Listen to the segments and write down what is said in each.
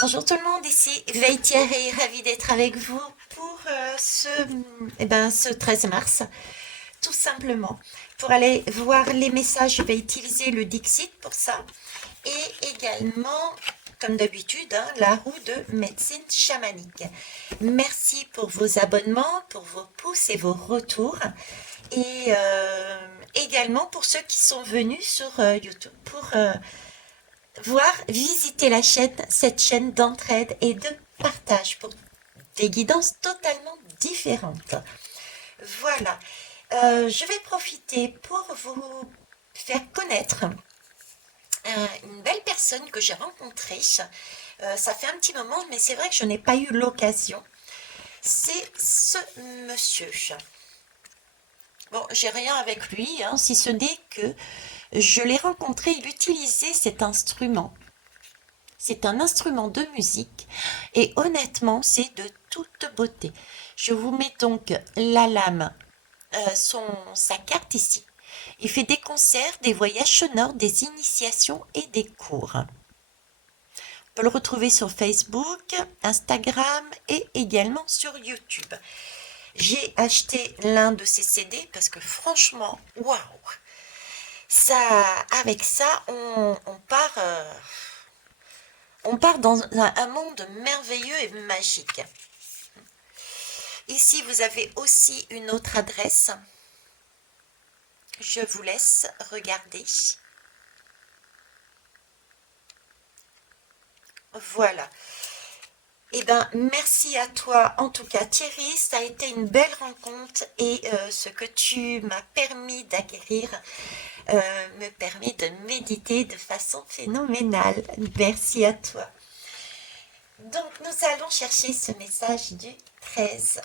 Bonjour tout le monde, ici Veitier, ravie d'être avec vous pour ce 13 mars, tout simplement. Pour aller voir les messages, je vais utiliser le Dixit pour ça. Et également, comme d'habitude, la roue de médecine chamanique. Merci pour vos abonnements, pour vos pouces et vos retours. Et également pour ceux qui sont venus sur YouTube pour voir, visiter cette chaîne d'entraide et de partage pour des guidances totalement différentes. Voilà. Je vais profiter pour vous faire connaître une belle personne que j'ai rencontrée. Ça fait un petit moment, mais c'est vrai que je n'ai pas eu l'occasion. C'est ce monsieur. Bon, j'ai rien avec lui, hein, si ce n'est que je l'ai rencontré, il utilisait cet instrument. C'est un instrument de musique et honnêtement, c'est de toute beauté. Je vous mets donc la lame, sa carte ici. Il fait des concerts, des voyages sonores, des initiations et des cours. On peut le retrouver sur Facebook, Instagram et également sur YouTube. J'ai acheté l'un de ses CD parce que franchement, waouh! Ça, avec ça, on part dans un monde merveilleux et magique. Ici, vous avez aussi une autre adresse. Je vous laisse regarder. Voilà. Eh bien, merci à toi, en tout cas Thierry, ça a été une belle rencontre et ce que tu m'as permis d'acquérir me permet de méditer de façon phénoménale. Merci à toi. Donc, nous allons chercher ce message du 13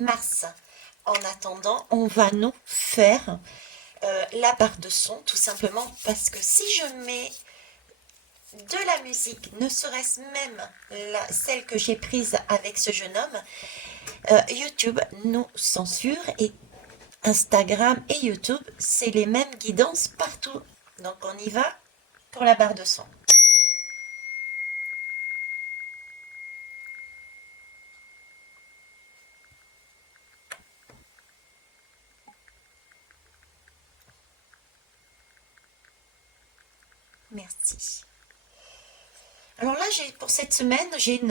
mars. En attendant, on va nous faire la barre de son, tout simplement parce que si je mets de la musique, ne serait-ce même celle que j'ai prise avec ce jeune homme, YouTube nous censure et Instagram et YouTube, c'est les mêmes guidances partout. Donc on y va pour la barre de son. Merci. Alors là, pour cette semaine, j'ai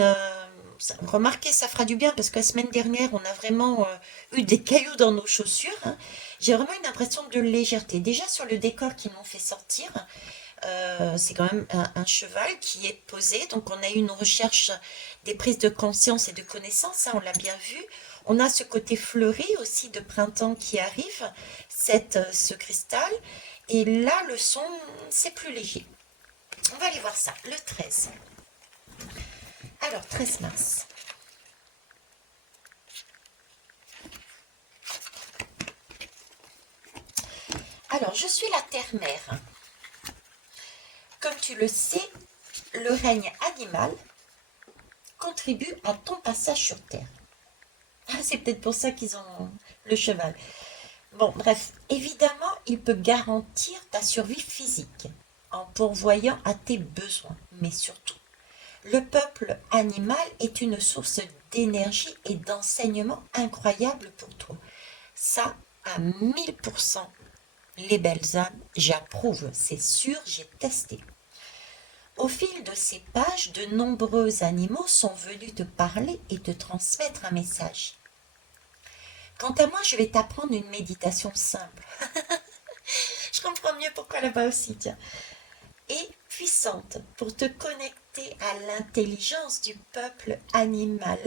remarquez, ça fera du bien parce que la semaine dernière, on a vraiment eu des cailloux dans nos chaussures, hein. J'ai vraiment une impression de légèreté. Déjà sur le décor qu'ils m'ont fait sortir, c'est quand même un cheval qui est posé. Donc on a eu une recherche des prises de conscience et de connaissances, ça on l'a bien vu. On a ce côté fleuri aussi de printemps qui arrive, ce cristal. Et là, le son, c'est plus léger. On va aller voir ça, le 13. Alors, 13 mars. Alors, je suis la terre-mère. Comme tu le sais, le règne animal contribue à ton passage sur Terre. Ah, c'est peut-être pour ça qu'ils ont le cheval. Bon, bref, évidemment, il peut garantir ta survie physique en pourvoyant à tes besoins. Mais surtout, le peuple animal est une source d'énergie et d'enseignement incroyable pour toi. Ça, à 1000%. Les belles âmes, j'approuve, c'est sûr, j'ai testé. Au fil de ces pages, de nombreux animaux sont venus te parler et te transmettre un message. Quant à moi, je vais t'apprendre une méditation simple. Je comprends mieux pourquoi là-bas aussi, tiens. Et puissante pour te connecter à l'intelligence du peuple animal.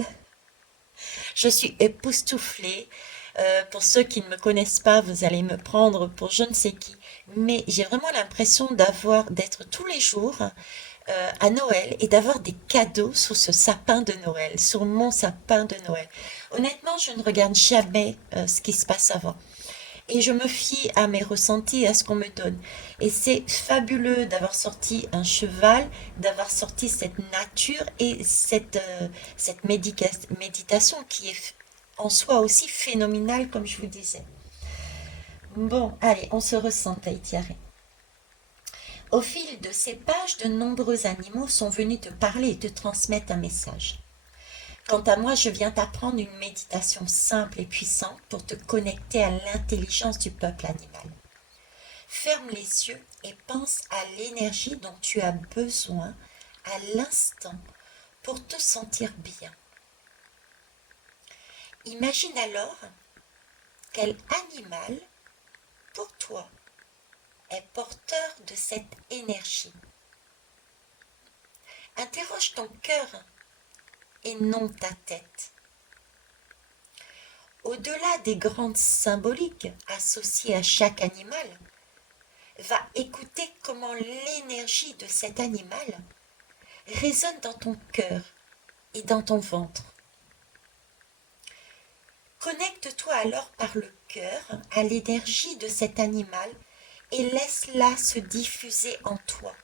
Je suis époustouflée. Pour ceux qui ne me connaissent pas, vous allez me prendre pour je ne sais qui. Mais j'ai vraiment l'impression d'être tous les jours à Noël et d'avoir des cadeaux sous ce sapin de Noël, sur mon sapin de Noël. Honnêtement, je ne regarde jamais ce qui se passe avant. Et je me fie à mes ressentis, à ce qu'on me donne. Et c'est fabuleux d'avoir sorti un cheval, d'avoir sorti cette nature et cette méditation qui est en soi aussi phénoménale, comme je vous disais. Bon, allez, on se ressent, Taïtiare. Au fil de ces pages, de nombreux animaux sont venus te parler et te transmettre un message. Quant à moi, je viens t'apprendre une méditation simple et puissante pour te connecter à l'intelligence du peuple animal. Ferme les yeux et pense à l'énergie dont tu as besoin à l'instant pour te sentir bien. Imagine alors quel animal, pour toi, est porteur de cette énergie. Interroge ton cœur et non ta tête. Au-delà des grandes symboliques associées à chaque animal, va écouter comment l'énergie de cet animal résonne dans ton cœur et dans ton ventre. Connecte-toi alors par le cœur à l'énergie de cet animal et laisse-la se diffuser en toi.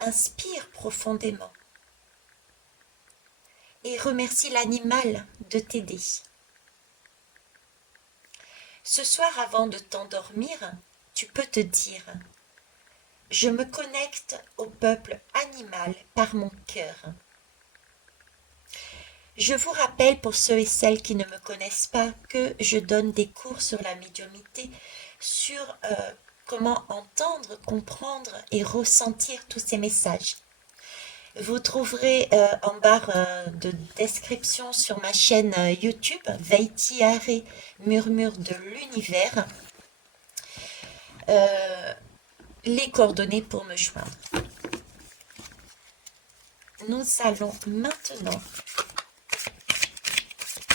Inspire profondément et remercie l'animal de t'aider. Ce soir, avant de t'endormir, tu peux te dire « Je me connecte au peuple animal par mon cœur ». Je vous rappelle, pour ceux et celles qui ne me connaissent pas, que je donne des cours sur la médiumnité, sur comment entendre, comprendre et ressentir tous ces messages. Vous trouverez en barre de description sur ma chaîne YouTube, Veiti Are, Murmure de l'Univers, les coordonnées pour me joindre. Nous allons maintenant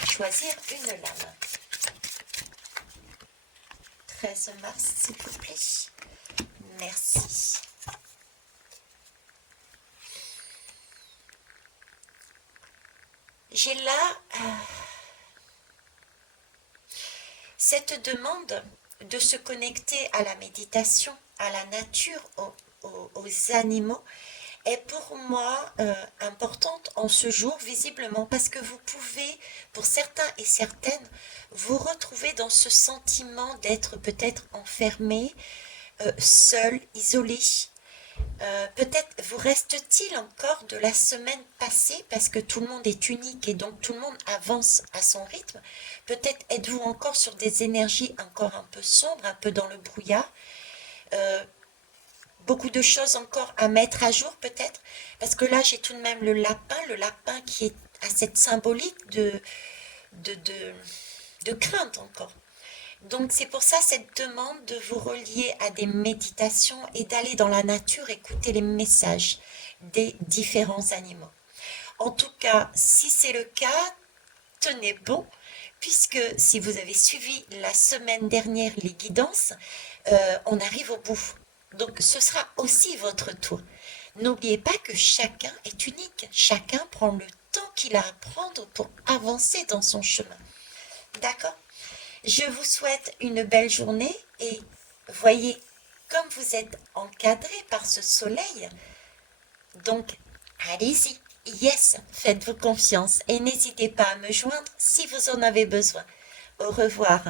choisir une lame. 13 mars, s'il vous plaît. Merci. J'ai là cette demande de se connecter à la méditation, à la nature, aux animaux, est pour moi importante en ce jour, visiblement, parce que vous pouvez, pour certains et certaines, vous retrouver dans ce sentiment d'être peut-être enfermé, seul, isolé. Peut-être vous reste-t-il encore de la semaine passée, parce que tout le monde est unique et donc tout le monde avance à son rythme. Peut-être êtes-vous encore sur des énergies encore un peu sombres, un peu dans le brouillard. Beaucoup de choses encore à mettre à jour peut-être, parce que là j'ai tout de même le lapin qui a cette symbolique de crainte encore. Donc c'est pour ça cette demande de vous relier à des méditations et d'aller dans la nature écouter les messages des différents animaux. En tout cas, si c'est le cas, tenez bon, puisque si vous avez suivi la semaine dernière les guidances, on arrive au bout. Donc ce sera aussi votre tour. N'oubliez pas que chacun est unique, chacun prend le temps qu'il a à prendre pour avancer dans son chemin. D'accord ? Je vous souhaite une belle journée et voyez comme vous êtes encadré par ce soleil. Donc allez-y, yes, faites-vous confiance et n'hésitez pas à me joindre si vous en avez besoin. Au revoir.